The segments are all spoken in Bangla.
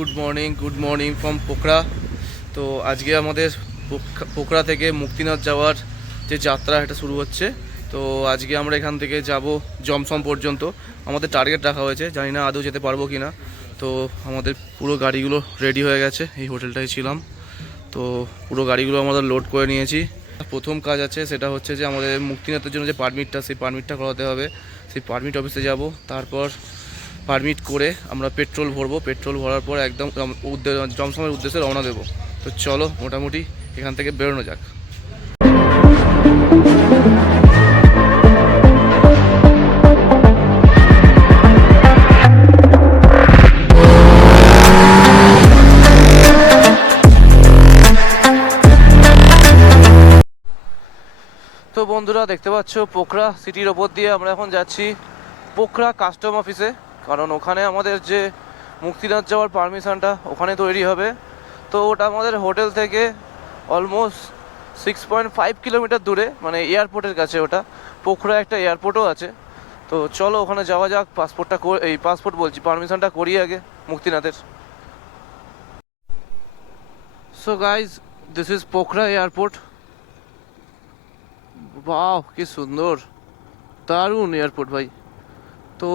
Good morning from Pokhara. তো আজকে আমাদের পোখরা থেকে মুক্তিনাথ যাওয়ার যে যাত্রা এটা শুরু হচ্ছে। তো আজকে আমরা এখান থেকে যাব জমসম পর্যন্ত। আমাদের টার্গেট রাখা হয়েছে, জানি না আদৌ যেতে পারবো কি না। তো আমাদের পুরো গাড়িগুলো রেডি হয়ে গেছে, এই হোটেলটায় ছিলাম। তো পুরো গাড়িগুলো আমাদের লোড করে নিয়েছি। প্রথম কাজ আছে, সেটা হচ্ছে যে আমাদের মুক্তিনাথের জন্য যে পারমিটটা, সেই পারমিটটা করাতে হবে। সেই পারমিট অফিসে যাব, তারপর পারমিট করে আমরা পেট্রোল ভরবো। পেট্রোল ভরার পর একদম জমসমের উদ্দেশ্যে রওনা দেবো। তো চলো মোটামুটি এখান থেকে বেরোনো যাক। তো বন্ধুরা দেখতে পাচ্ছ, পোখরা সিটির ওপর দিয়ে আমরা এখন যাচ্ছি পোখরা কাস্টম অফিসে, কারণ ওখানে আমাদের যে মুক্তিনাথ যাওয়ার পারমিশনটা ওখানে তৈরি হবে। তো ওটা আমাদের হোটেল থেকে অলমোস্ট 6.5 কিলোমিটার দূরে, মানে এয়ারপোর্টের কাছে। ওটা পোখরা একটা এয়ারপোর্টও আছে। তো চলো ওখানে যাওয়া যাক। পাসপোর্ট বলছি, পারমিশনটা করি আগে মুক্তিনাথের। So guys, this is Pokhara airport. বাহ, কি সুন্দর, দারুণ এয়ারপোর্ট ভাই। তো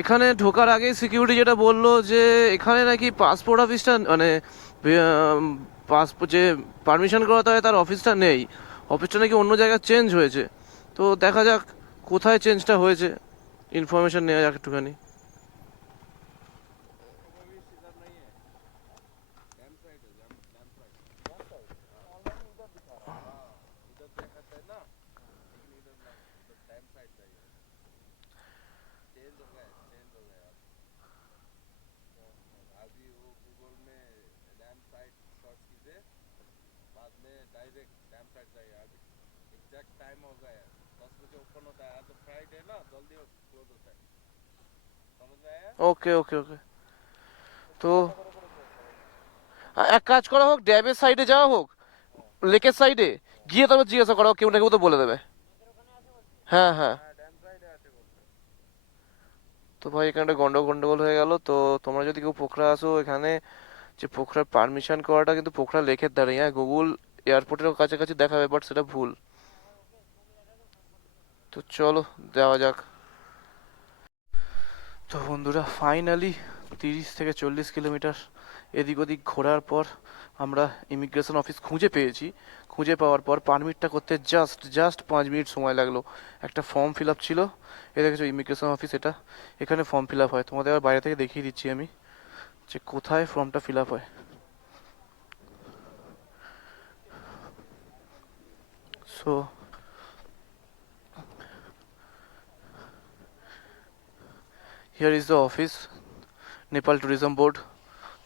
এখানে ঢোকার আগেই সিকিউরিটি যেটা বললো যে এখানে নাকি পাসপোর্ট অফিসটা, মানে পাসপোর্ট যে পারমিশন করাতে হয় তার অফিসটা নেই। অফিসটা নাকি অন্য জায়গায় চেঞ্জ হয়েছে। তো দেখা যাক কোথায় চেঞ্জটা হয়েছে, ইনফরমেশন নেওয়া যাক একটুখানি। ওকে ওকে ওকে। তো এক কাজ করা হোক, ড্যামের সাইডে যাওয়া হোক, লেকের সাইডে গিয়ে তবে জিজ্ঞাসা করা হোক, কেউ না কেউ তো বলে দেবে। হ্যাঁ হ্যাঁ। তো ভাই এখানে একটা গন্ডগোল হয়ে গেল। তো তোমরা যদি কেউ পোখরা আসো, এখানে যে পোখরার পারমিশন করাটা কিন্তু পোখরা লেকের ধারে। হ্যাঁ, গুগল এয়ারপোর্টের কাছাকাছি দেখাবে, বাট সেটা ভুল। তো চলো যাওয়া যাক। তো বন্ধুরা ফাইনালি 30 থেকে 40 কিলোমিটার এদিক ওদিক ঘোরার পর আমরা ইমিগ্রেশন অফিস খুঁজে পেয়েছি। খুঁজে পাওয়ার পর পারমিটটা করতে জাস্ট 5 মিনিট সময় লাগলো। একটা ফর্ম ফিল আপ ছিল, এ দেখেছো ইমিগ্রেশন অফিস, এটা এখানে ফর্ম ফিল আপ হয়। তোমাদের আবার বাইরে থেকে দেখিয়ে দিচ্ছি আমি যে কোথায় ফর্মটা ফিল আপ হয়। So here is the office, Nepal tourism board.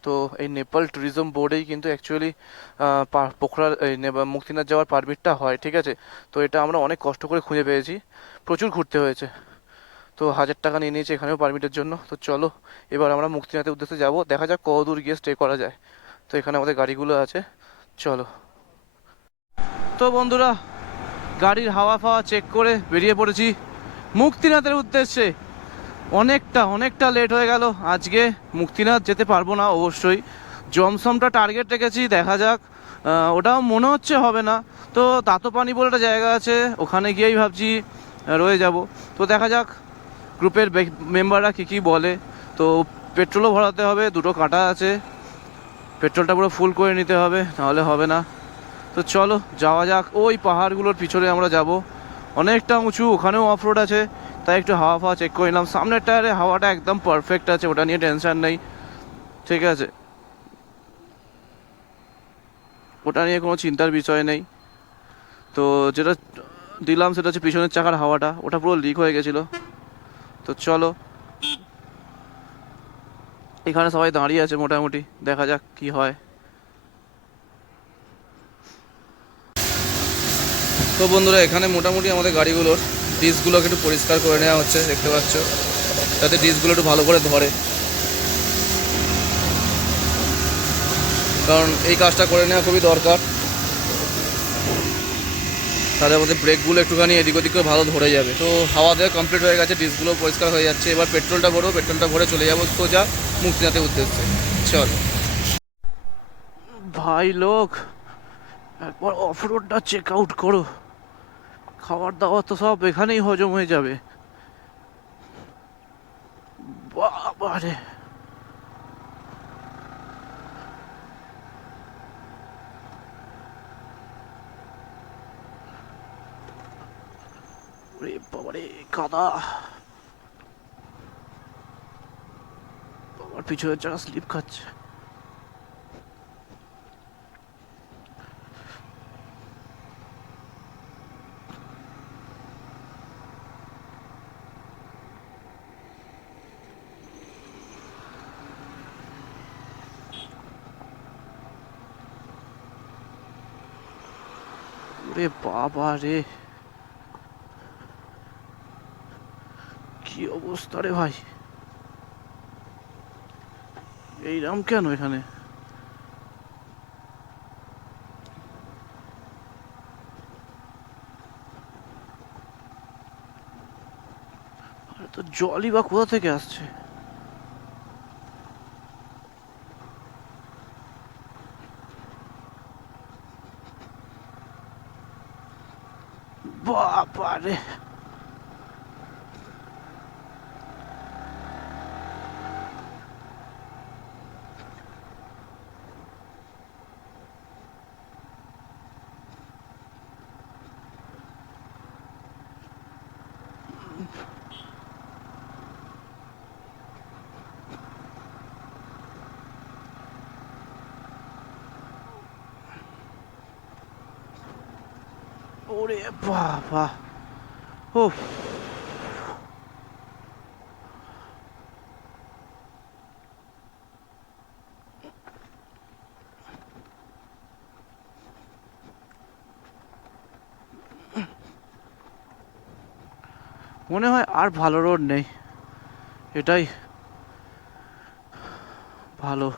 তো এই নেপাল ট্যুরিজম বোর্ডেই কিন্তু অ্যাকচুয়ালি পোখরার মুক্তিনাথ যাওয়ার পারমিটটা হয়, ঠিক আছে। তো এটা আমরা অনেক কষ্ট করে খুঁজে পেয়েছি, প্রচুর ঘুরতে হয়েছে। তো 1000 টাকা নিয়ে নিয়েছে এখানেও পারমিটের জন্য। তো চলো এবার আমরা মুক্তিনাথের উদ্দেশ্যে যাব, দেখা যাক কত দূর গিয়ে স্টে করা যায়। তো এখানে আমাদের গাড়িগুলো আছে, চলো। তো বন্ধুরা গাড়ির হাওয়া ফাওয়া চেক করে বেরিয়ে পড়েছি মুক্তিনাথের উদ্দেশ্যে। অনেকটা লেট হয়ে গেল, আজকে মুক্তিনাথ যেতে পারবো না অবশ্যই। জমসমটা টার্গেট রেখেছি, দেখা যাক। ওটাও মনে হচ্ছে হবে না। তো দাঁতোপানি বলে একটা জায়গা আছে, ওখানে গিয়েই ভাবছি রয়ে যাব। তো দেখা যাক গ্রুপের মেম্বাররা কী বলে। তো পেট্রোলও ভরাতে হবে, দুটো কাঁটা আছে, পেট্রোলটা পুরো ফুল করে নিতে হবে, নাহলে হবে না। তো চলো যাওয়া যাক। ওই পাহাড়গুলোর পিছনে আমরা যাব, অনেকটা উঁচু, ওখানেও অফ রোড আছে। তাই একটু হাওয়া ফাওয়া চেক করে নিলাম। সামনের টায়ারে হাওয়াটা একদম পারফেক্ট আছে, ওটা নিয়ে টেনশন নেই, ঠিক আছে। ওটা নিয়ে কোনো চিন্তার বিষয় নেই। তো যেটা দিলাম সেটা হচ্ছে পিছনের চাকার হাওয়াটা, ওটা পুরো লিক হয়ে গেছিলো। তো চলো, এখানে সবাই দাঁড়িয়ে আছে মোটামুটি, দেখা যাক কি হয়। তো বন্ধুরা এখানে মোটামুটি আমাদের গাড়িগুলোর ডিস্কগুলোকে একটু পরিষ্কার করে নেওয়া হচ্ছে, দেখতে পাচ্ছ, যাতে ডিস্কগুলো একটু ভালো করে ধরে। কারণ এই কাজটা করে নেওয়া খুবই দরকার, তাহলে আমাদের ব্রেকগুলো একটুখানি এদিক ওদিক করে ভালো ধরে যাবে। তো হাওয়া দেওয়া কমপ্লিট হয়ে গেছে, ডিস্কগুলো পরিষ্কার হয়ে যাচ্ছে। এবার পেট্রোলটা ভরবো, পেট্রোলটা ভরে চলে যাবো সোজা মুক্তিনাথের উদ্দেশ্যে। চল ভাই লোক, একবার অফ রোডটা চেক আউট করো। খাবার দাবার তো সব এখানেই হজম হয়ে যাবে। বাবারে, ওরে বাবারে, কাদা। বাবার পিছনের চাকা স্লিপ খাচ্ছে। ওরে বাবা রে, কি অবস্থা রে ভাই! এইরাম কেন এখানে? তো জলই বা কোথা থেকে আসছে? বাবারে, ওরে বাবা, উফ। মনে হয় আর ভালো রোড নেই, এটাই ভালো।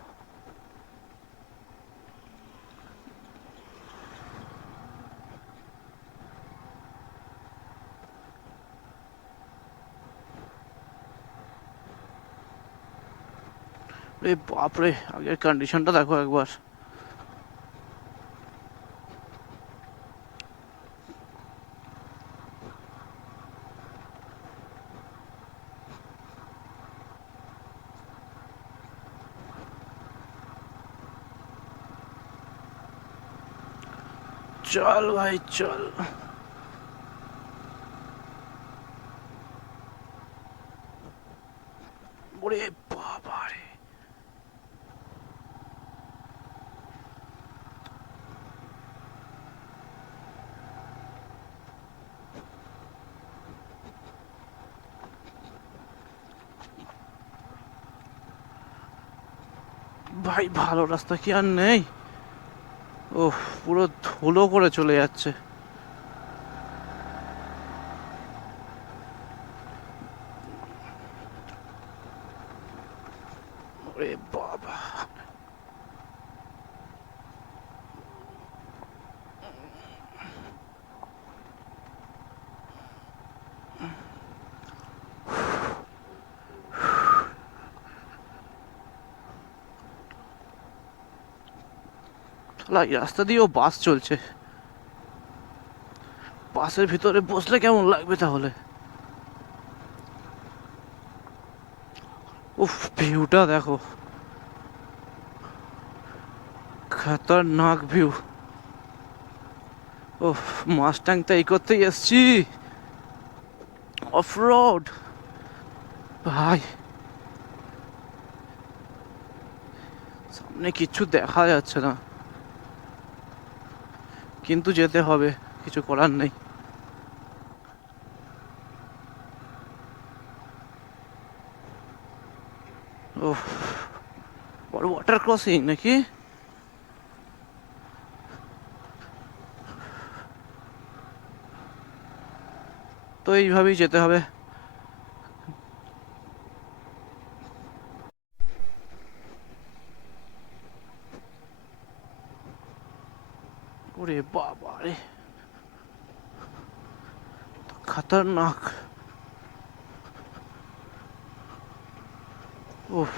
রে বাপরে, আগের কন্ডিশনটা দেখো একবার। চল ভাই চল। ওরে বাবারে, ভাই ভালো রাস্তা কি আর নেই? ওহ, পুরো ধুলো করে চলে যাচ্ছে। ওরে বাবা, এই রাস্তা দিয়েও বাস চলছে। বাসের ভিতরে বসলে কেমন লাগবে তাহলে? উফ, ভিউটা দেখো, খতরনাক ভিউ। ওহ, মাস্টাংটা এই করতেই এসছি। অফ রোড ভাই, সামনে কিচ্ছু দেখা যাচ্ছে না, কিন্তু যেতে হবে, কিছু করার নেই। ওহ, বড় ওয়াটার ক্রসিং নাকি? তো এইভাবেই যেতে হবে। ওরে বাবা রে, খতরনাক। উফ।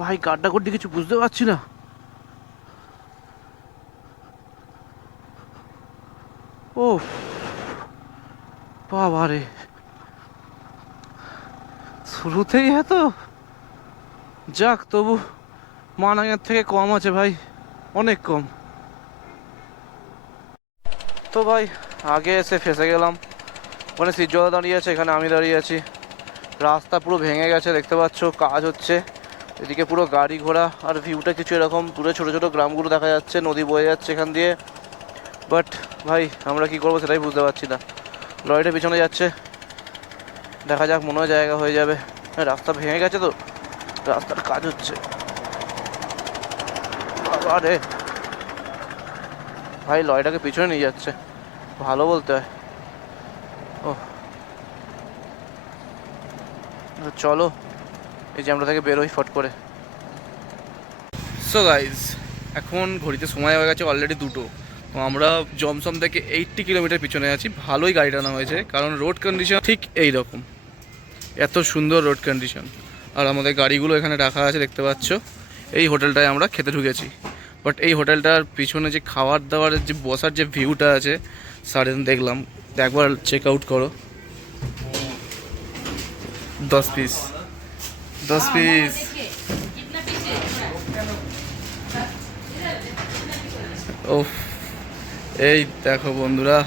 ভাই গাড্ডা গড্ডি কিছু বুঝতে পারছি না। ও বাবা রে, শুরুতেই এত, যাক তবু মানাঙের থেকে কম আছে ভাই, অনেক কম। তো ভাই আগে এসে ফেসে গেলাম। ওখানে সিজ্জলা দাঁড়িয়ে আছে, এখানে আমি দাঁড়িয়ে আছি। রাস্তা পুরো ভেঙে গেছে, দেখতে পাচ্ছ কাজ হচ্ছে। এদিকে পুরো গাড়ি ঘোড়া, আর ভিউটা কিছু এরকম, দূরে ছোটো ছোটো গ্রামগুলো দেখা যাচ্ছে, নদী বয়ে যাচ্ছে এখান দিয়ে। বাট ভাই আমরা কি করবো সেটাই বুঝতে পারছি না। লরিটা পিছনে যাচ্ছে, দেখা যাক, মনে হয় জায়গা হয়ে যাবে। রাস্তা ভেঙে গেছে তো, রাস্তার কাজ হচ্ছে। আরে ভাই লরিটাকে পিছনে নিয়ে যাচ্ছে, ভালো বলতে হয়। ও চলো এই যে আমরা থেকে বেরোই ফট করে। সো গাইজ, এখন ঘড়িতে সময় হয়ে গেছে অলরেডি 2টো। তো আমরা জমসম থেকে 80 কিলোমিটার পিছনে আছি। ভালোই গাড়ি টানা হয়েছে, কারণ রোড কন্ডিশন ঠিক এই রকম, এত সুন্দর রোড কন্ডিশন। আর আমাদের গাড়িগুলো এখানে রাখা আছে, দেখতে পাচ্ছ। এই হোটেলটায় আমরা খেতে ঢুকেছি। বাট এই হোটেলটার পিছনে যে খাবার দাবারের যে বসার যে ভিউটা আছে, সারাদিন দেখলাম, একবার চেক আউট করো। 10 পিস 10 পিস। ও এই দেখো বন্ধুরা,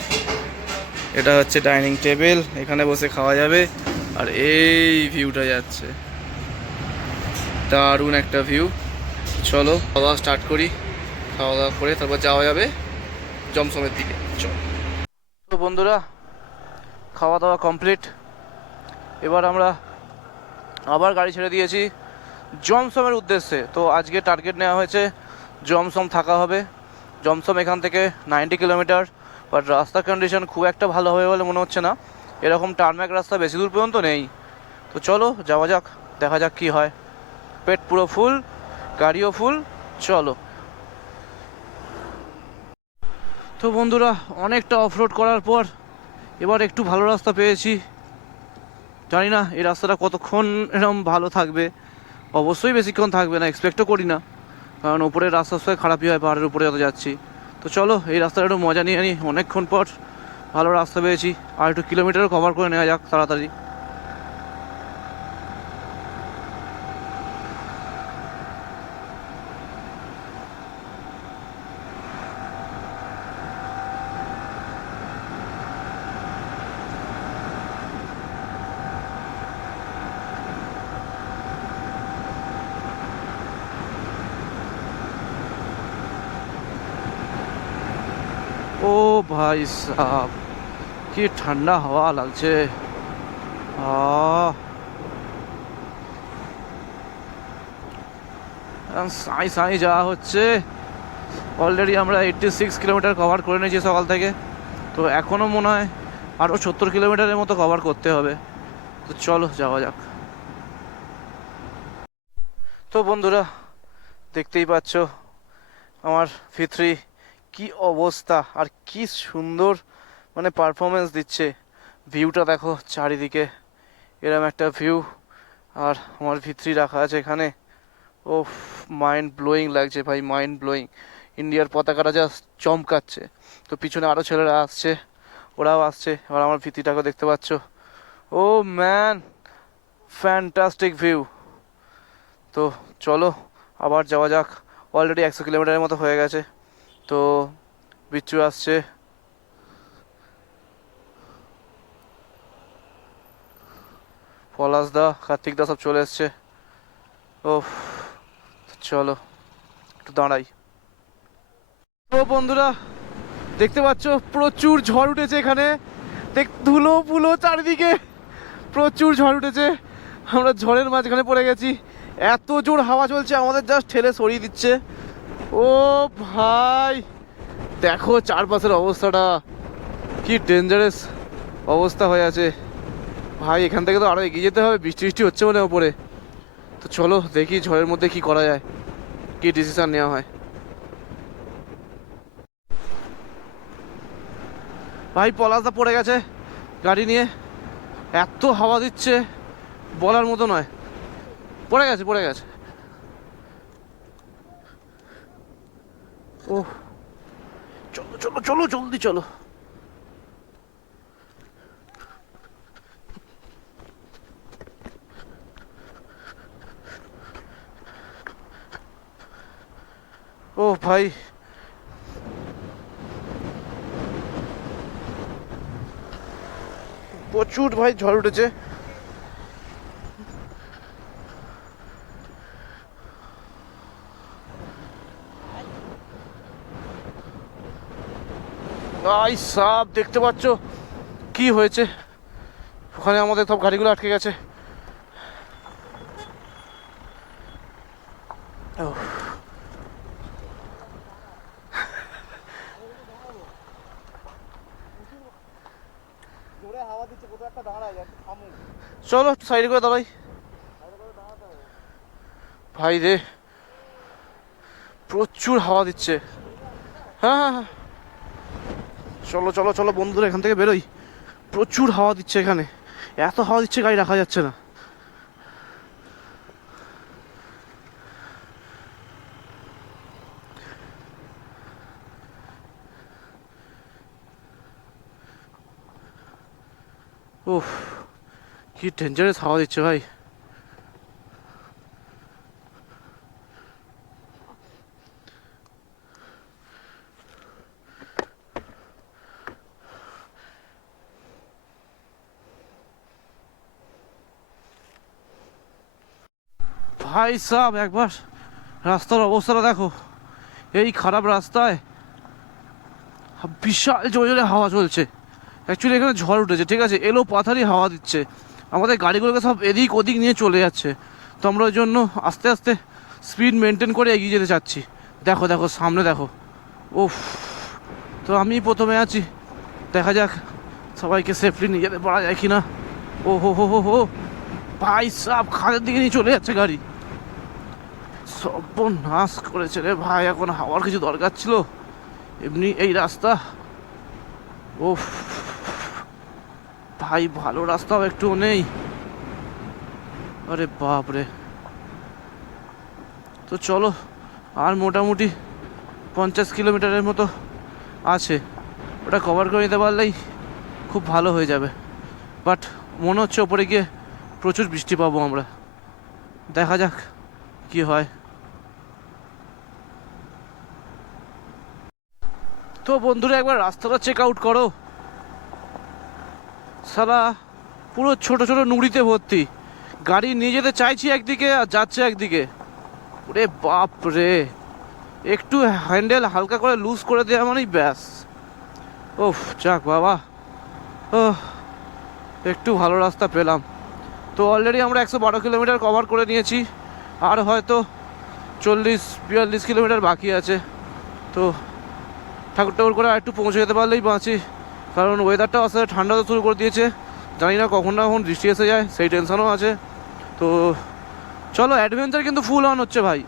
এটা হচ্ছে ডাইনিং টেবিল, এখানে বসে খাওয়া যাবে। আর এই ভিউটা যাচ্ছে, দারুণ একটা ভিউ। চলো খাওয়া স্টার্ট করি, খাওয়া দাওয়া করে তারপর যাওয়া যাবে জমসমের দিকে। চলো তো বন্ধুরা, খাওয়া দাওয়া কমপ্লিট। এবার আমরা আবার গাড়ি ছেড়ে দিয়েছি জমসমের উদ্দেশ্যে। তো আজকে টার্গেট নেওয়া হয়েছে জমসম থাকা হবে। জমসম এখান থেকে 90 কিলোমিটার। বাট রাস্তার কন্ডিশন খুব একটা ভালো হবে বলে মনে হচ্ছে না, এরকম টার্মাক রাস্তা বেশি দূর পর্যন্ত নেই। তো চলো যাওয়া যাক, দেখা যাক কি হয়। পেট পুরো ফুল, গাড়িও ফুল, চলো। তো বন্ধুরা, অনেকটা অফরোড করার পর এবার একটু ভালো রাস্তা পেয়েছি। জানি না এই রাস্তাটা কতক্ষণ এরকম ভালো থাকবে, অবশ্যই বেশিক্ষণ থাকবে না, এক্সপেক্টও করি না, কারণ ওপরের রাস্তা সবাই খারাপই হয় পাহাড়ের উপরে যত যাচ্ছি। তো চলো এই রাস্তাটা একটু মজা নিয়ে নিই, অনেকক্ষণ পর ভালো রাস্তা পেয়েছি। আর একটু কিলোমিটারও কভার করে নেওয়া যাক তাড়াতাড়ি। ও ভাই সাব, কি ঠান্ডা হাওয়া লাগছে। সাঁই সাঁই যাওয়া হচ্ছে। অলরেডি আমরা 86 কিলোমিটার কভার করে নিয়েছি সকাল থেকে। তো এখনও মনে হয় আরও 70 কিলোমিটারের মতো কভার করতে হবে। তো চলো যাওয়া যাক। তো বন্ধুরা, দেখতেই পাচ্ছ আমার V3 কি অবস্থা, আর কি সুন্দর মানে পারফরমেন্স দিচ্ছে। ভিউটা দেখো চারিদিকে, এরম একটা ভিউ। আর আমার V3 রাখা আছে এখানে। ও মাইন্ড ব্লোয়িং লাগছে ভাই, মাইন্ড ব্লোয়িং। ইন্ডিয়ার পতাকাটা যা চমকাচ্ছে। তো পিছনে আরও ছেলেরা আসছে, ওরাও আসছে। আর আমার V3টাকেও দেখতে পাচ্ছ। ও ম্যান, ফ্যান্টাস্টিক ভিউ। তো চলো আবার যাওয়া যাক। অলরেডি 100 কিলোমিটারের মতো হয়ে গেছে। তো বিচ্ছু আসছে, পলাশ দা, কার্তিক দা সব চলে এসছে। ও চলো একটু দাঁড়াই। তো বন্ধুরা, দেখতে পাচ্ছ প্রচুর ঝড় উঠেছে এখানে, ধুলো ফুলো চারিদিকে, প্রচুর ঝড় উঠেছে। আমরা ঝড়ের মাঝখানে পড়ে গেছি, এত জোর হাওয়া চলছে, আমাদের জাস্ট ঠেলে সরিয়ে দিচ্ছে। ও ভাই দেখো চারপাশের অবস্থাটা, কি ডেঞ্জারাস অবস্থা হয়ে আছে ভাই। এখান থেকে তো আরও এগিয়ে যেতে হবে, বৃষ্টি বৃষ্টি হচ্ছে মানে ওপরে। তো চলো দেখি ঝড়ের মধ্যে কি করা যায়, কি ডিসিশন নেওয়া হয়। ভাই পলাশদা পড়ে গেছে গাড়ি নিয়ে, এত হাওয়া দিচ্ছে বলার মতো নয়। পড়ে গেছে পড়ে গেছে। ও চলো চলো চলো জলদি চলো। ও ভাই, প্রচুর ভাই ঝড় উঠেছে। ভাই সাব দেখতে পাচ্ছ কি হয়েছে? ওখানে আমাদের সব গাড়িগুলো আটকে গেছে। চলো একটু সাইডে করে দাঁড়াই। ভাই রে, প্রচুর হাওয়া দিচ্ছে। হ্যাঁ হ্যাঁ হ্যাঁ, চলো চলো চলো বন্ধুরা, এখান থেকে বেরোই। প্রচুর হাওয়া দিচ্ছে এখানে, এত হাওয়া দিচ্ছে গাড়ি রাখা যাচ্ছে না। উফ, কি ডেঞ্জারাস হাওয়া দিচ্ছে ভাই। ভাই সাব একবার রাস্তার অবস্থাটা দেখো, এই খারাপ রাস্তায় বিশাল জোরে জোরে হাওয়া চলছে। অ্যাকচুয়ালি এখানে ঝড় উঠেছে, ঠিক আছে, এলো পাথারি হাওয়া দিচ্ছে, আমাদের গাড়িগুলোকে সব এদিক ওদিক নিয়ে চলে যাচ্ছে। তো আমরা ওই জন্য আস্তে আস্তে স্পিড মেনটেন করে এগিয়ে যেতে চাচ্ছি। দেখো দেখো সামনে দেখো, ওফ। তো আমি প্রথমে আছি, দেখা যাক সবাইকে সেফলি নিয়ে যেতে পারা যায় কিনা। ও হো হো হো হো, ভাই সাব খাদের দিকে নিয়ে চলে যাচ্ছে গাড়ি, সর্বনাশ করেছে রে ভাই। এখন হাওয়ার কিছু দরকার ছিল, এমনি এই রাস্তা। ওফ ভাই, ভালো রাস্তাও একটুও নেই, আরে বাপ রে। তো চলো, আর মোটামুটি 50 কিলোমিটারের মতো আছে, ওটা কভার করে নিতে পারলেই খুব ভালো হয়ে যাবে। বাট মনে হচ্ছে ওপরে গিয়ে প্রচুর বৃষ্টি পাবো আমরা, দেখা যাক কি হয়। তো বন্ধুরা একবার রাস্তাটা চেক আউট করো, সালা পুরো ছোট ছোট নুড়িতে ভর্তি, গাড়ি নিয়ে যেতে চাইছি একদিকে আর যাচ্ছে একদিকে। ওরে বাপ রে, একটু হ্যান্ডেল হালকা করে লুজ করে দেওয়া মানেই ব্যাস। ওফ যাক বাবা, ও একটু ভালো রাস্তা পেলাম। তো অলরেডি আমরা 112 কিলোমিটার কভার করে নিয়েছি, আর হয়তো 40-42 কিলোমিটার বাকি আছে। তো ঠাকুর ঠাকুর করে আর একটু পৌঁছে যেতে পারলেই বাঁচি, কারণ ওয়েদারটাও আস্তে আস্তে ঠান্ডা শুরু করে দিয়েছে, জানি না কখন না কখন বৃষ্টি এসে যায়, সেই টেনশনও আছে। তো চলো, অ্যাডভেঞ্চার কিন্তু ফুল অন হচ্ছে ভাই।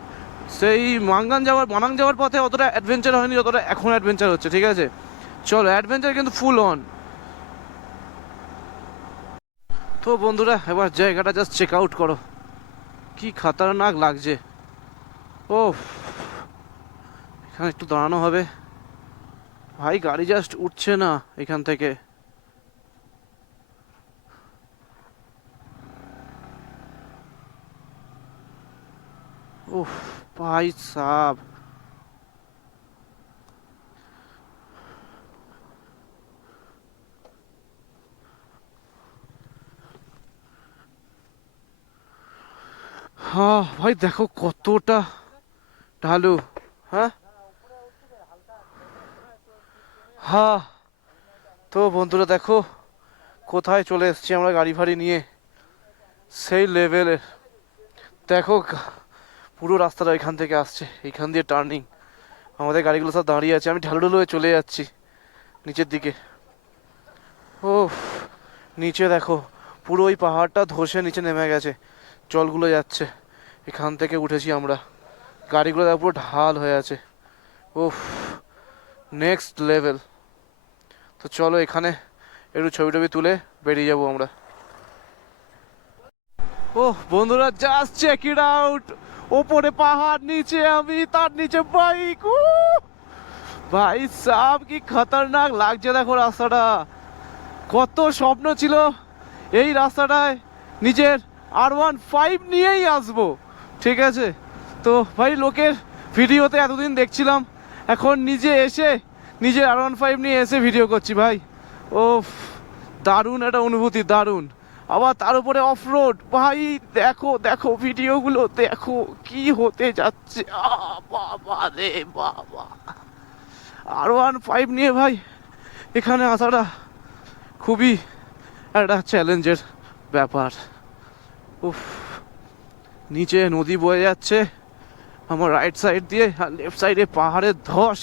সেই মানাং যাওয়ার পথে অতটা অ্যাডভেঞ্চার হয়নি যতটা এখন অ্যাডভেঞ্চার হচ্ছে, ঠিক আছে। চলো, অ্যাডভেঞ্চার কিন্তু ফুল অন। তো বন্ধুরা এবার জায়গাটা জাস্ট চেক আউট করো, কি খাতারনাক লাগছে। ও, এখানে একটু দাঁড়ানো হবে ভাই, গাড়ি জাস্ট উঠছে না এখান থেকে। উফ ভাই সাব, হ্যাঁ ভাই দেখো কতটা ঢালু। হ্যাঁ হ্যাঁ, তো বন্ধুরা দেখো কোথায় চলে এসেছি আমরা গাড়ি ফাড়ি নিয়ে, সেই লেভেলের। দেখো পুরো রাস্তাটা এখান থেকে আসছে, এখান দিয়ে টার্নিং, আমাদের গাড়িগুলো সব দাঁড়িয়ে আছে, আমি ঢালু ঢালু হয়ে চলে যাচ্ছি নিচের দিকে। ও নিচে দেখো পুরো ওই পাহাড়টা ধসে নিচে নেমে গেছে, জলগুলো যাচ্ছে, এখান থেকে উঠেছি আমরা, গাড়িগুলো দেখো পুরো ঢাল হয়ে আছে। উফ, নেক্সট লেভেল। তো চলো এখানে একটু ছবি টবি তুলে বেরিয়ে যাবো আমরা। ওহ বন্ধুরা, জাস্ট চেক ইট আউট, ওপরে পাহাড়, নিচে আমি, তার নিচে বাইক। ভাই সাব কি খতরনাক লাগছে দেখো রাস্তাটা। কত স্বপ্ন ছিল এই রাস্তাটায় নিজের R15 নিয়েই আসবো, ঠিক আছে। তো ভাই লোকের ভিডিওতে এতদিন দেখছিলাম, এখন নিজে এসে নিজের R15 নিয়ে এসে ভিডিও করছি ভাই। ও দারুণ একটা অনুভূতি, দারুণ। আবার তার উপরে অফ রোড ভাই, দেখো দেখো ভিডিওগুলো দেখো কি হতে যাচ্ছে। বাবা রে বাবা, R15 নিয়ে ভাই এখানে আসাটা খুবই একটা চ্যালেঞ্জের ব্যাপার। উফ, নিচে নদী বয়ে যাচ্ছে আমার রাইট সাইড দিয়ে, আর লেফট সাইডে পাহাড়ের ধস।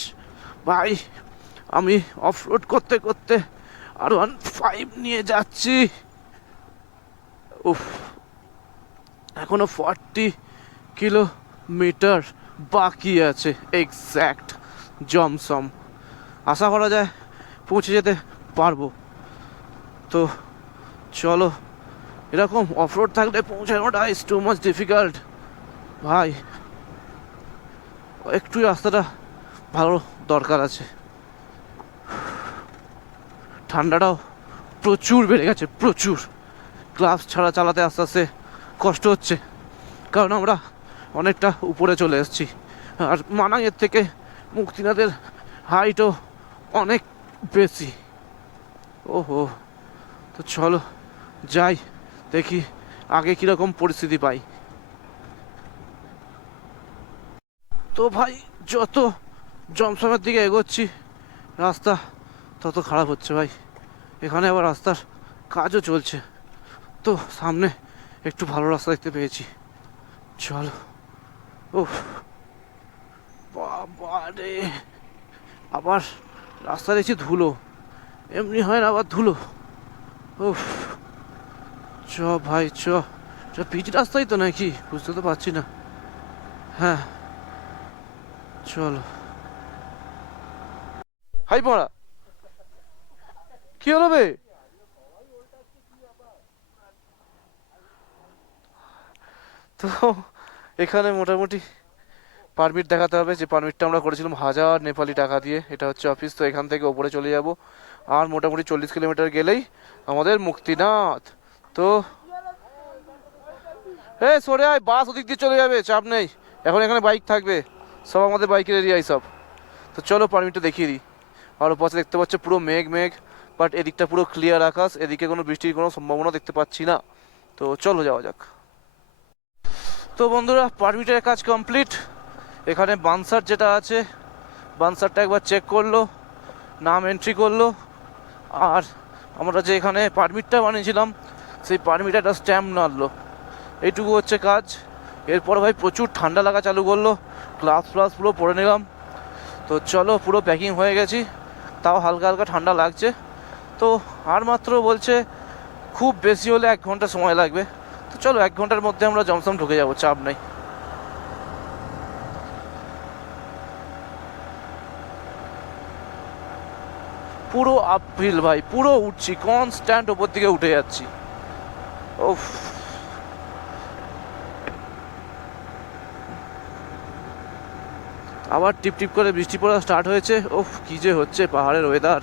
ভাই আমি অফ রোড করতে করতে R15 নিয়ে যাচ্ছি। উফ, এখনো 40 কিলোমিটার বাকি আছে এক্স্যাক্ট জমসম। আশা করা যায় পৌঁছে যেতে পারবো। তো চলো, এরকম অফরোড থাকলে পৌঁছানোটা ইজ টু মাচ ডিফিকাল্ট ভাই। একটু রাস্তাটা ভালো দরকার আছে। ঠান্ডাটাও প্রচুর বেড়ে গেছে, প্রচুর। গ্লাভস ছাড়া চালাতে আস্তে আস্তে কষ্ট হচ্ছে, কারণ আমরা অনেকটা উপরে চলে এসেছি। আর মানাঙের থেকে মুক্তিনাথের হাইটও অনেক বেশি। ওহো, তো চলো যাই, দেখি আগে কীরকম পরিস্থিতি পাই। তো ভাই যত জমসমের দিকে এগোচ্ছি রাস্তা তত খারাপ হচ্ছে ভাই। এখানে আবার রাস্তার কাজও চলছে, তো সামনে একটু ভালো রাস্তা দেখতে পেয়েছি, চলো। ও বাবা রে, আবার রাস্তা দেখছি ধুলো, এমনি হয় না, আবার ধুলো। ও চ ভাই চ, পিচ রাস্তাই তো নাকি, বুঝতে তো পারছি না। হ্যাঁ চলো। হাই পড়া, কি হলো বে? তো এখানে মোটামুটি পারমিট দেখাতে হবে, যে পারমিটটা আমরা করেছিলাম 1000 নেপালি টাকা দিয়ে। এটা হচ্ছে অফিস, তো এখান থেকে ওপরে চলে যাব, আর মোটামুটি 40 কিলোমিটার গেলেই আমাদের মুক্তিনাথ। তো সরে আয়, বাস ওদিক দিয়ে চলে যাবে, চাপ নেই। এখন এখানে বাইক থাকবে, সব আমাদের বাইকের এরিয়াই সব। তো চলো পারমিটটা দেখিয়ে দিই। আর পাশে দেখতে পাচ্ছ পুরো মেঘ মেঘ, বাট এদিকটা পুরো ক্লিয়ার আকাশ, এদিকে কোনো বৃষ্টির কোনো সম্ভাবনা দেখতে পাচ্ছি না। তো চলো যাওয়া যাক। তো বন্ধুরা, পারমিটের কাজ কমপ্লিট। এখানে বানসার যেটা আছে, বানসারটা একবার চেক করলো, নাম এন্ট্রি করলো, আর আমরা যে এখানে পারমিটটা বানিয়েছিলাম সেই পারমিটে একটা স্ট্যাম্প নাড়লো। এইটুকু হচ্ছে কাজ। এরপর ভাই প্রচুর ঠান্ডা লাগা চালু করলো, গ্লাভস ফ্লাভস পুরো পরে নিলাম। তো চলো, পুরো প্যাকিং হয়ে গেছি, তাও হালকা হালকা ঠান্ডা লাগছে। তো আর মাত্র বলছে খুব বেশি হলে 1 ঘন্টা সময় লাগবে। তো চলো 1 ঘন্টার মধ্যে আমরা জমসম ঢুকে যাবো, চাপ নেই। পুরো আপহিল ভাই, পুরো উঠছি, কনস্ট্যান্ট ওপর দিকে উঠে যাচ্ছি। ওফ, আবার টিপ টিপ করে বৃষ্টি পড়া স্টার্ট হয়েছে। ওফ, কি যে হচ্ছে পাহাড়ের ওয়েদার।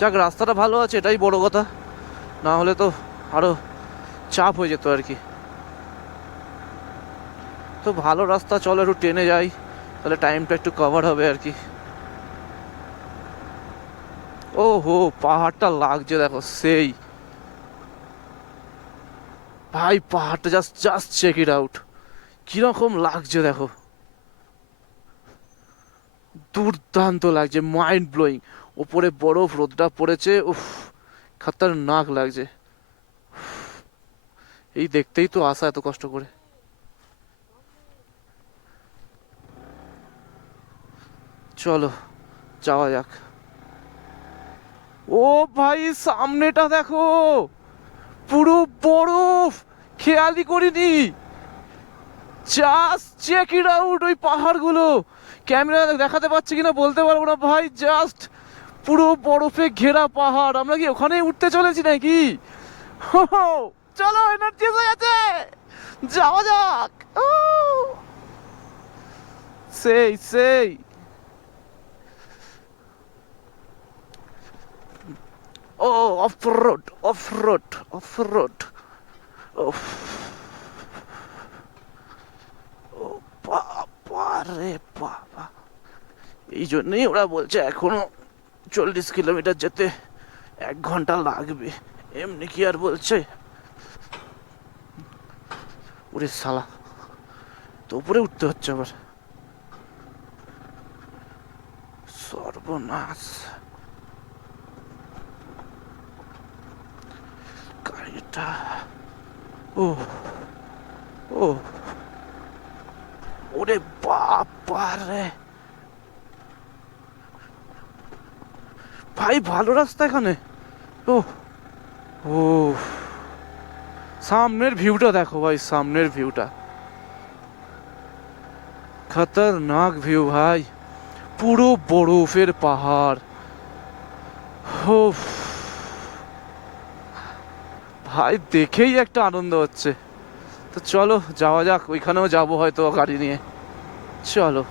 যাক, রাস্তাটা ভালো আছে, এটাই বড় কথা, না হলে তো আরো চাপ হয়ে যেত আর কি। তো ভালো রাস্তা, চলো একটু ট্রেনে যাই, তাহলে টাইমটা একটু কভার হবে আর কি। ও হো, পাহাড়টা লাগছে দেখো সেই। ভাই পাহাড়টা just just check it out, কিরকম লাগছে দেখো, দুর্দান্ত লাগছে, মাইন্ড ব্লোয়িং। ওপরে বরফ, রোদটা পড়েছে, উফ খতরনাক লাগছে। এই দেখতেই তো আসা এত কষ্ট করে। চলো যাওয়া যাক। ও ভাই সামনেটা দেখো, পুরো বরফ, খেয়ালই করিনি। জাস্ট চেক ইট আউট, ওই পাহাড়গুলো ক্যামেরা দেখাতে পাচ্ছি কিনা বলতে পারবো না ভাই, জাস্ট পুরো বরফে ঘেরা পাহাড়। আমরা কি ওখানেই উঠতে চলেছি নাকি? হো হো, চলো এনার্জি হয়ে গেছে, যাওয়া যাক। ও সেই সেই, ও off road off road off road. ও বাবা রে বাবা, এই জন্যই ওরা বলছে এখনো 40 কিলোমিটার যেতে 1 ঘন্টা লাগবে, এমনি কি আর বলছে। ওরে শালা, তো উপরে উঠতে হচ্ছে আবার, সর্বনাশ। গাড়িটা, ও ও, ওরে বাবা রে ভাই, ভালো রাস্তা এখানে। ও ও, সামনের ভিউটা দেখো ভাই, সামনের ভিউটা খতরনাক ভিউ ভাই, পুরো বরফের পাহাড়। ও ভাই, দেখেই একটা আনন্দ হচ্ছে। তো চলো যাওয়া যাক, ওইখানেও যাবো হয়তো গাড়ি নিয়ে, চলো।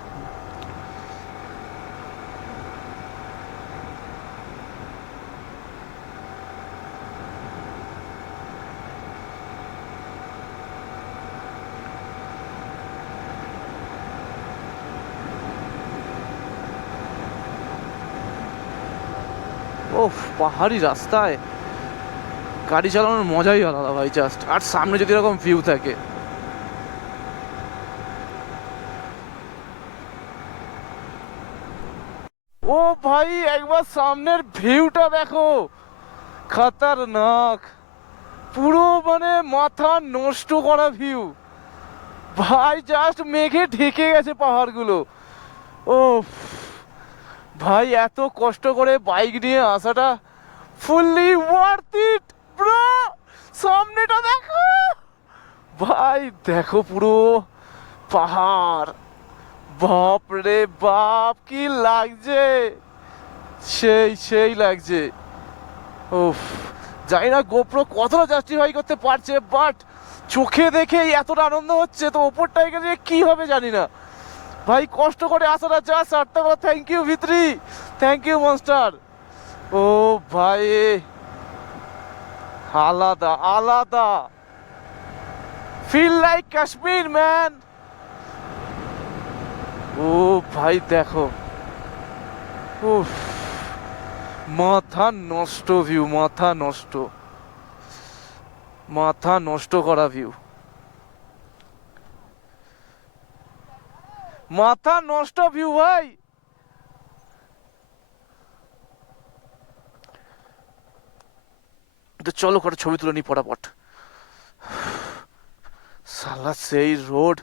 ওফ, পাহাড়ি রাস্তায় গাড়ি চালানোর মজাই আলাদা ভাই, জাস্ট। আর সামনে যদি এরকম ভিউ থাকে, ও ভাই একবার সামনের ভিউটা দেখো, খতরনাক, পুরো মানে মাথা নষ্ট করা ভিউ ভাই, জাস্ট মেঘে ঢেকে গেছে পাহাড়গুলো। ও ভাই, এত কষ্ট করে বাইক নিয়ে আসাটা ফুললি ওয়ার্থ ইট ব্রো। সামনেটা দেখো ভাই, দেখো পুরো পাহাড়, বাপ রে বাপ, কি লাগছে, সেই সেই লাগছে। উফ, জানি না গোপ্রো কতটা জাস্টিফাই করতে পারছে, বাট চোখে দেখে এতটা আনন্দ হচ্ছে, তো ওপরটায় গেলে কি হবে জানি না ভাই। কষ্ট করে আসাটা যা সার্থক। থ্যাংক ইউ ভিত্রি, থ্যাংক ইউ মনস্টার। ও ভাই, আলাদা আলাদা ফিল লাইক কাশ্মীর ম্যান। ও ভাই দেখো, উফ, মাথা নষ্ট ভিউ, মাথা নষ্ট, মাথা নষ্ট করা ভিউ, মাথা নষ্ট ভিউ ভাই। তো চলো কটা ছবি তুলে নি পটাপট। সালা সেই রোড,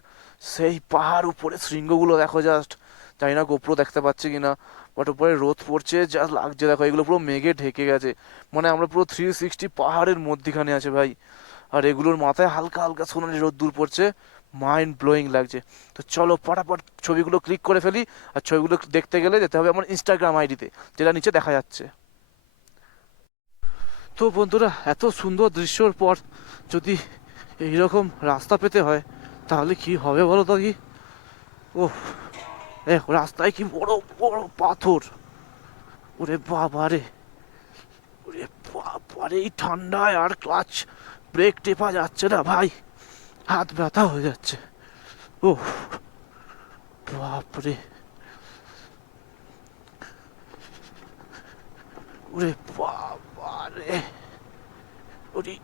সেই পাহাড়, উপরে শৃঙ্গগুলো দেখো জাস্ট। জানি না গোপ্রো দেখতে পাচ্ছি কিনা, বাট উপরে রোদ পড়ছে, যা লাগছে দেখো, এগুলো পুরো মেঘে ঢেকে গেছে, মানে আমরা পুরো 360 পাহাড়ের মধ্যিখানে আছে ভাই। আর এগুলোর মাথায় হালকা হালকা সোনালি রোদ্দুর পড়ছে, মাইন্ড ব্লোয়িং লাগছে। তো চলো পটাপট ছবিগুলো ক্লিক করে ফেলি। আর ছবিগুলো দেখতে গেলে যেতে হবে আমার ইনস্টাগ্রাম আইডিতে, যেটা নিচে দেখা যাচ্ছে। তো বন্ধুরা, এত সুন্দর দৃশ্যর পর যদি এইরকম রাস্তা পেতে হয়, তাহলে কি হবে বলো তো কি। ও রাস্তায় কি বড় বড় পাথর, ওরে বাবারে, ওরে বাবারে, এই ঠান্ডায় আর ক্লাচ ব্রেক টেপা যাচ্ছে না ভাই, হাত ব্যথা হয়ে যাচ্ছে। ও বাপরে, ওরে বাবারে, ওরে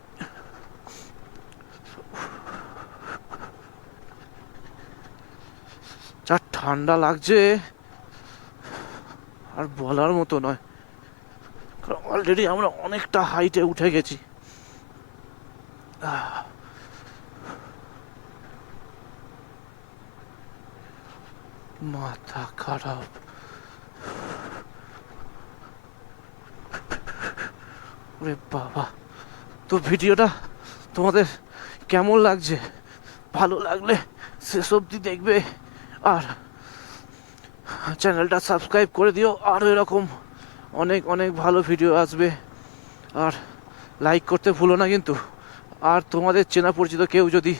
যা ঠান্ডা লাগছে আর বলার মতো নয়, কারণ অলরেডি আমরা অনেকটা হাইটে উঠে গেছি। মাথা খারাপ, ওরে বাবা। তো ভিডিওটা তোমাদের কেমন লাগছে? ভালো লাগলে শেষ অবধি দেখবে আর চ্যানেলটা সাবস্ক্রাইব করে দিও। আর এরকম অনেক অনেক ভালো ভিডিও আসবে। আর লাইক করতে ভুলো না কিন্তু। আর তোমাদের চেনা পরিচিত কেউ যদি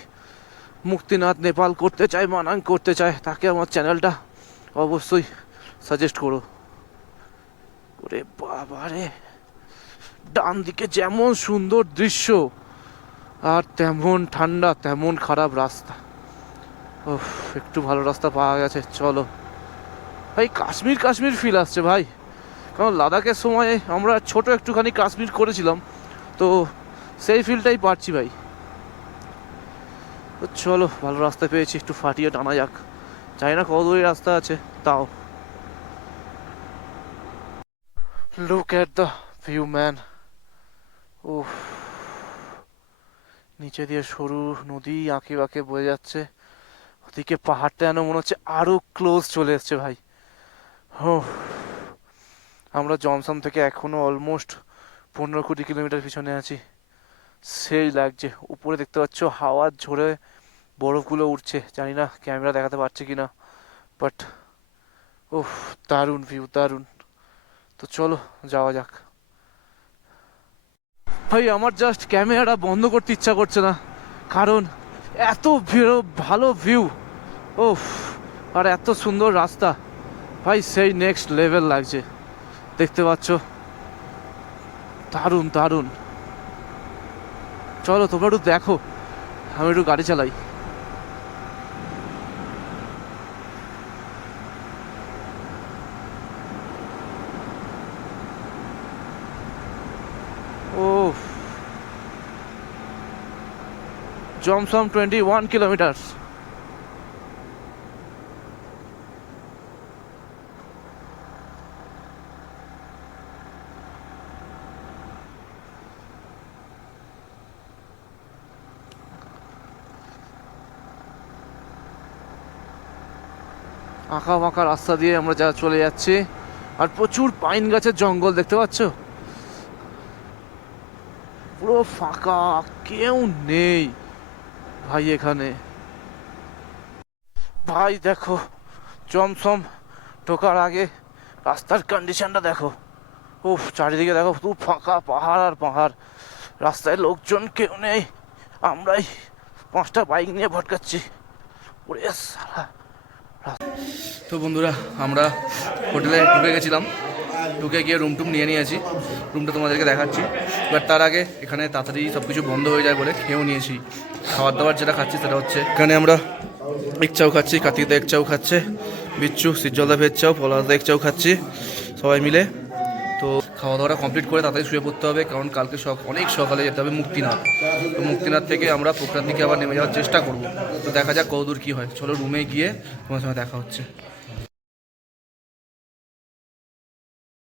মুক্তিনাথ নেপাল করতে চায়, মানাং করতে চায়, তাকে আমার চ্যানেলটা অবশ্যই সাজেস্ট করো। ওরে বাবারে, ডান দিকে যেমন সুন্দর দৃশ্য আর তেমন ঠান্ডা, তেমন খারাপ রাস্তা। ওহ, একটু ভালো রাস্তা পাওয়া গেছে। চলো ভাই, কাশ্মীর কাশ্মীর ফিল আসছে ভাই। কারণ লাদাখের সময় আমরা ছোট একটুখানি কাশ্মীর করেছিলাম, তো সেই ফিলটাই পাচ্ছি ভাই। তো চলো, ভালো রাস্তা পেয়েছি, একটু ফাটিয়ে টানা যাক। জানি না কত দূরের রাস্তা আছে তাও। Look at the view man. উফ, নিচে দিয়ে সরু নদী আঁকে বাঁকে বয়ে যাচ্ছে। ওদিকে পাহাড়টা যেন মনে হচ্ছে আরো ক্লোজ চলে এসছে ভাই। ও, আমরা জমসম থেকে এখনো অলমোস্ট 15-20 কিলোমিটার পিছনে আছি। সেই লাগছে। উপরে দেখতে পাচ্ছ হাওয়ার ঝোরে বরফগুলো উঠছে। জানি না ক্যামেরা দেখাতে পারছে কিনা, বাট উফ, দারুণ ভিউ, দারুণ। তো চলো যাওয়া যাক। ভাই আমার জাস্ট ক্যামেরাটা বন্ধ করতে ইচ্ছা করছে না, কারণ এত ভালো ভিউ। ওফ, আর এত সুন্দর রাস্তা ভাই, সেই নেক্সট লেভেল লাগছে। দেখতে পাচ্ছ, দারুণ দারুণ। চলো তোমরা একটু দেখো, আমি একটু গাড়ি চালাই। ও, জমসম 21 কিলোমিটার। আঁকা বাঁকা রাস্তা দিয়ে আমরা যা চলে যাচ্ছি, আর প্রচুর পাইন গাছের জঙ্গল দেখতে পাচ্ছ। পুরো ফাঁকা, কেউ নেই ভাই এখানে। ভাই দেখো, জমসম ঢোকার আগে রাস্তার কন্ডিশনটা দেখো। উফ, চারিদিকে দেখো পুরো ফাঁকা, পাহাড় আর পাহাড়। রাস্তায় লোকজন কেউ নেই, আমরাই 5টা বাইক নিয়ে ভটকাচ্ছি। ওরে সালা। তো বন্ধুরা, আমরা হোটেলে ঢুকে গেছিলাম। ঢুকে গিয়ে রুম টুম নিয়ে নিয়েছি। রুমটা তোমাদেরকে দেখাচ্ছি। বাট তার আগে এখানে তাড়াতাড়ি সব কিছু বন্ধ হয়ে যায় বলে খেয়েও নিয়েছি। খাবার দাবার যেটা খাচ্ছি সেটা হচ্ছে, এখানে আমরা এক চাউ খাচ্ছি, কার্তিকদা এক চাউ খাচ্ছে, বিচ্ছু সিজ্জলদা ভেজ চাউ, পলাশদা এক চাউ খাচ্ছি সবাই মিলে। তো খাওয়া দাওয়াটা কমপ্লিট করে তাড়াতাড়ি শুয়ে পড়তে হবে, কারণ কালকে অনেক সকালে যেতে হবে মুক্তিনাথ। তো মুক্তিনাথ থেকে আমরা পোখরার দিকে আবার নেমে যাওয়ার চেষ্টা করব। তো দেখা যাক কতদূর কী হয়। চলো রুমে গিয়ে তোমার সঙ্গে দেখা হচ্ছে।